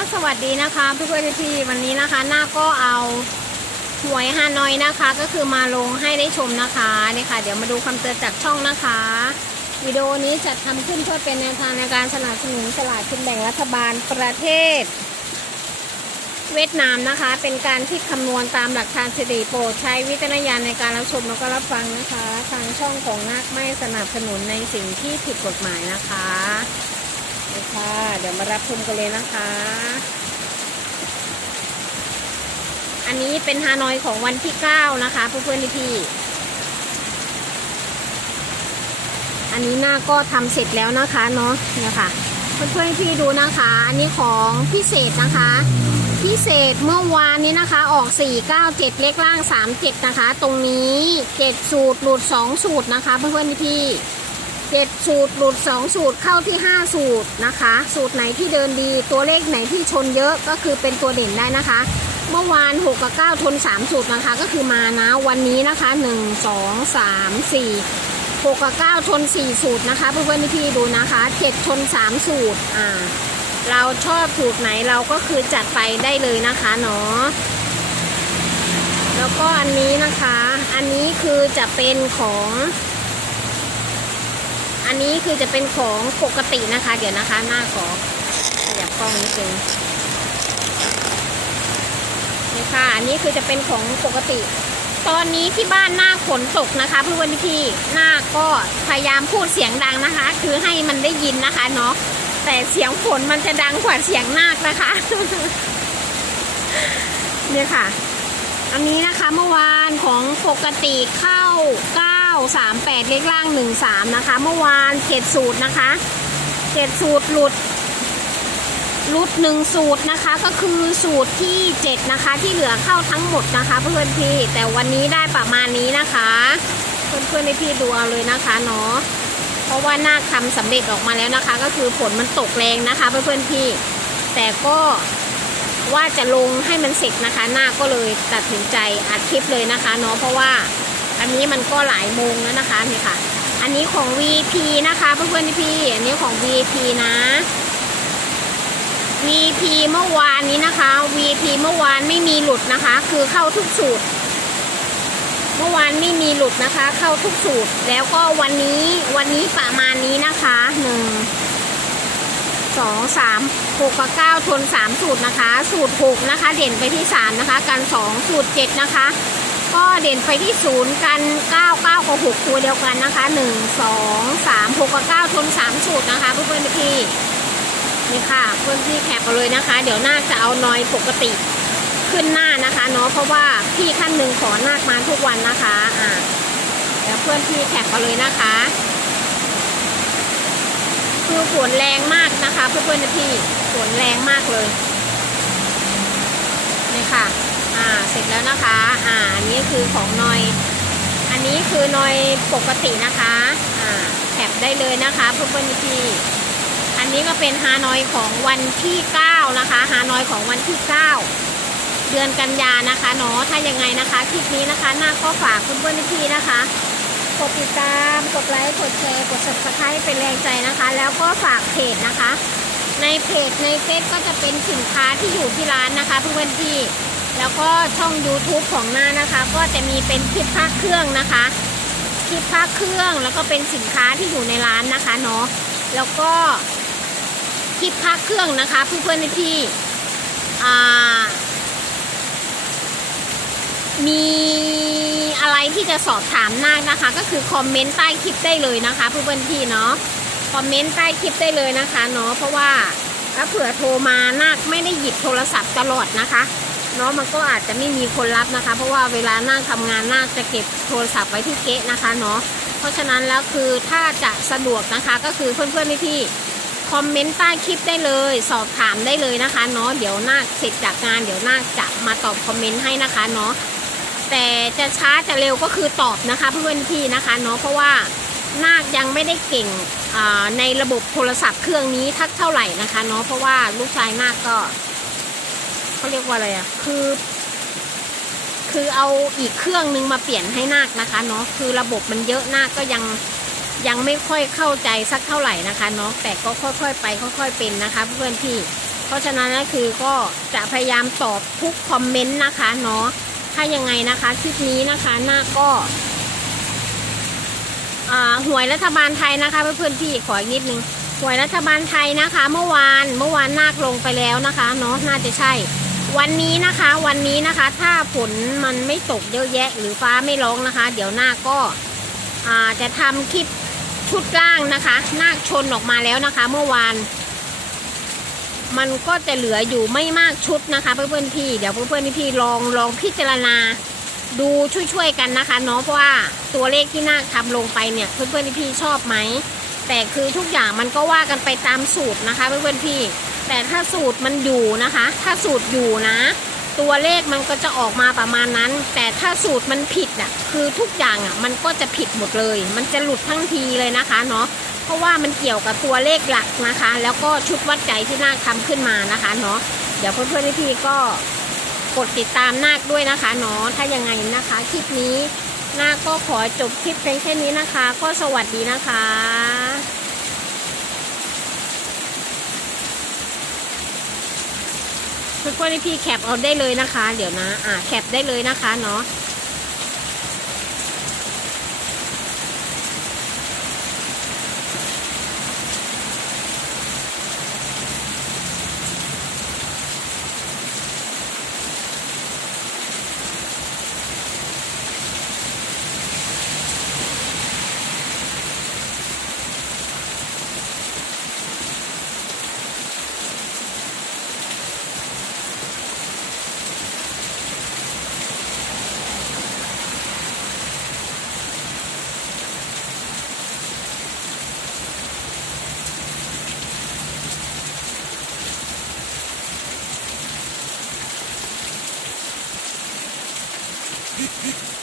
ก็สวัสดีนะคะเพื่อนๆที่วันนี้นะคะ หน้าก็เอาหวยฮานอยนะคะ ก็คือมาลงให้ได้ชมนะคะนี่ค่ะ เดี๋ยวมาดูคำเตือนจากช่องนะคะ วิดีโอนี้จัดทำขึ้นเพื่อเป็นแนวทางในการสนับสนุนสลากกินแบ่งรัฐบาลประเทศ เวียดนามนะคะ เป็นการคิดคำนวณตามหลักทางสถิติโปรดใช้วิจารณญาณในการรับชมแล้วก็รับฟังนะคะ ทางช่องของนักไม่สนับสนุนในสิ่งที่ผิดกฎหมายนะคะ ค่ะ เดี๋ยวมารับชมกันเลยนะคะ อันนี้เป็นฮานอยของวันที่9นะคะเพื่อนๆพี่อันนี้หน้าก็ทำเสร็จแล้วนะคะเนาะเนี่ยค่ะ เพื่อนๆพี่ดูนะคะ อันนี้ของพิเศษนะคะพิเศษเมื่อวานนี้นะคะออก 497 เลขล่าง 37 นะคะ ตรงนี้ 7 สูตร หลุด 2 สูตรนะคะ เพื่อนๆพี่ ๆ7สูตรหลุด2สูตรเข้าที่5สูตรนะคะ สูตรไหนที่เดินดี ตัวเลขไหนที่ชนเยอะก็คือเป็นตัวเด่นได้นะคะ เมื่อวาน6กับ9ชน3สูตรนะคะ ก็คือมานะวันนี้นะคะ1 2 3 4 6กับ9ชน4สูตรนะคะเพื่อนๆพี่ดูนะคะ7ชน3สูตรอ่าเราชอบสูตรไหนเราก็คือจัดไปได้เลยนะคะเนาะแล้วก็อันนี้นะคะ อันนี้คือจะเป็นของ อันนี้คือจะเป็นของปกตินะคะ เดี๋ยวนะคะ หน้าขอขยับกล้องนิดนึงนี่ค่ะ อันนี้คือจะเป็นของปกติ ตอนนี้ที่บ้านหน้าฝนตกนะคะเพื่อนพี่หน้าก็พยายามพูดเสียงดังนะคะ คือให้มันได้ยินนะคะเนาะแต่เสียงฝนมันจะดังกว่าเสียงนาคนะคะเนี่ยค่ะ อันนี้นะคะเมื่อวานของปกติเข้า 938 เลขล่าง 13 นะคะ เมื่อวานเกตสูตรนะคะเกตสูตรหลุดหลุดหนึ่งสูตรนะคะก็คือสูตรที่7นะคะที่เหลือเข้าทั้งหมดนะคะ เพื่อนพี่แต่วันนี้ได้ประมาณนี้นะคะ เพื่อนเพื่อนๆพี่ดูเอาเลยนะคะเนาะเพราะว่านาคทำสำเร็จออกมาแล้วนะคะ ก็คือฝนมันตกแรงนะคะ เพื่อนๆพี่แต่ก็ว่าจะลงให้มันเสร็จนะคะ หน้าก็เลยตัดสินใจอัดคลิปเลยนะคะเนาะเพราะว่า นนี้มันก็หลายโมงแล้วนะคะนี่ค่ะ อันนี้ของ VP นะคะเพื่อนๆพี่ อันนี้ของ VP นะ VP เมื่อวานนี้นะคะ VP เมื่อวานไม่มีหลุดนะคะ คือเข้าทุกสูตร เมื่อวานไม่มีหลุดนะคะ เข้าทุกสูตร แล้วก็วันนี้วันนี้ประมาณนี้นะคะหนึ่งสองสามหกกับเก้าทนสามสูตรนะคะ สูตรหกนะคะ เด่นไปที่สามนะคะ กันสองสูตรเจ็ดนะคะ ก็เด่นไปที่ศูนย์กันเก้าเก้ากับหกตัวเดียวกันนะคะหนึ่งสองสามหกกับเก้าทนสามสูตรนะคะเพื่อนๆพี่นี่ค่ะเพื่อนพี่แคปเอาเลยนะคะ เดี๋ยวน่าจะเอานอยปกติขึ้นหน้านะคะเนาะเพราะว่าพี่ท่านหนึ่งขอนาคมาทุกวันนะคะอ่าเดี๋ยวเพื่อนพี่แท็กมาเลยนะคะคือฝนแรงมากนะคะ เพื่อนเพื่อนๆพี่ฝนแรงมากเลย อ่าเสร็จแล้วนะคะ อ่าอันนี้คือของนอย อันนี้คือนอยปกตินะคะ อ่าแท็บได้เลยนะคะเพื่อนเพื่อนๆพี่อันนี้ก็เป็นฮานอยของวันที่ 9 นะคะ ฮานอยของวันที่ 9 เดือนกันยานะคะเนาะถ้ายังไงนะคะคลิปนี้นะคะหน้าก็ฝากเพื่อนๆพี่นะคะกดติดตามกดไลค์กดแชร์กด subscribe เป็นแรงใจนะคะ แล้วก็ฝากเพจนะคะ ในเพจในเฟซก็จะเป็นสินค้าที่อยู่ที่ร้านนะคะเพื่อนๆพี่ แล้วก็ช่อง YouTube ของหน้านะคะ ก็จะมีเป็นคลิปภาคเครื่องนะคะคลิปภาคเครื่องแล้วก็เป็นสินค้าที่อยู่ในร้านนะคะเนาะแล้วก็คลิปภาคเครื่องนะคะเพื่อนๆพี่ๆอ่มีอะไรที่จะสอบถามนาคนะคะ ก็คือคอมเมนต์ใต้คลิปได้เลยนะคะเพื่อนๆพี่เนาะคอมเมนต์ใต้คลิปได้เลยนะคะเนาะเพราะว่าถ้าเผื่อโทรมานาคไม่ได้หยิบโทรศัพท์ตลอดนะคะ เนาะมันก็อาจจะไม่มีคนรับนะคะ เพราะว่าเวลานาคทำงานน่าจะเก็บโทรศัพท์ไว้ที่เก๊ะนะคะเนาะเพราะฉะนั้นแล้วคือถ้าจะสะดวกนะคะก็คือเพื่อนๆพี่ๆคอมเมนต์ใต้คลิปได้เลย สอบถามได้เลยนะคะเนาะเดี๋ยวนาคเสร็จจากงานเดี๋ยวนาคจะมาตอบคอมเมนต์ให้นะคะเนาะแต่จะช้าจะเร็วก็คือตอบนะคะเพื่อนๆพี่นะคะเนาะเพราะว่านาคยังไม่ได้เก่งในระบบโทรศัพท์เครื่องนี้ทักเท่าไหร่นะคะเนาะเพราะว่าลูกชายนาคก็ เขาเรียกว่าอะไรอะ่ะ คือ คือเอาอีกเครื่องนึงมาเปลี่ยนให้นาคนะคะเนาะ คือระบบมันเยอะนาคก็ยังยังไม่ค่อยเข้าใจสักเท่าไหร่นะคะเนาะ แต่ก็ค่อยๆไปค่อย ๆเป็นนะคะ เพื่อนพี่ เพราะฉะนั้นก็คือก็จะพยายามตอบทุกคอมเมนต์นะคะเนาะ ถ้ายังไงนะคะคลิปนี้นะคะน้าก็อ่าหวยรัฐบาลไทยนะคะเพื่อนๆพี่ขออีกนิดนึงหวยรัฐบาลไทยนะคะ เมื่อวานเมื่อวานนาคลงไปแล้วนะคะเนาะน่าจะใช่ วันนี้นะคะวันนี้นะคะ ถ้าฝนมันไม่ตกเยอะแยะ หรือฟ้าไม่ร้องนะคะ เดี๋ยวหน้าก็จะทำคลิปชุดล่างนะคะนาคชนออกมาแล้วนะคะ เมื่อวาน มันก็จะเหลืออยู่ไม่มากชุดนะคะ เพื่อนๆพี่เดี๋ยวเพื่อนๆพี่ลองลองพิจารณาดูช่วยๆกันนะคะเนาะเพราะว่าตัวเลขที่นาคทำลงไปเนี่ยเพื่อนๆพี่ชอบไหมแต่คือทุกอย่างมันก็ว่ากันไปตามสูตรนะคะ เพื่อนๆพี่ แต่ถ้าสูตรมันอยู่นะคะ ถ้าสูตรอยู่นะ ตัวเลขมันก็จะออกมาประมาณนั้น แต่ถ้าสูตรมันผิดอะคือทุกอย่างอะมันก็จะผิดหมดเลย มันจะหลุดทั้งทีเลยนะคะเนาะเพราะว่ามันเกี่ยวกับตัวเลขหลักนะคะ แล้วก็ชุดวัดใจที่นาคทำขึ้นมานะคะเนาะเดี๋ยวเพื่อนๆพี่ก็กดติดตามนาคด้วยนะคะเนาะถ้ายังไงนะคะคลิปนี้นาคก็ขอจบคลิปเพียงแค่นี้นะคะ ก็สวัสดีนะคะ เพื่อนๆพี่แคปเอาได้เลยนะคะ เดี๋ยวนะ อ่าแคปได้เลยนะคะเนาะ Beep, beep, beep.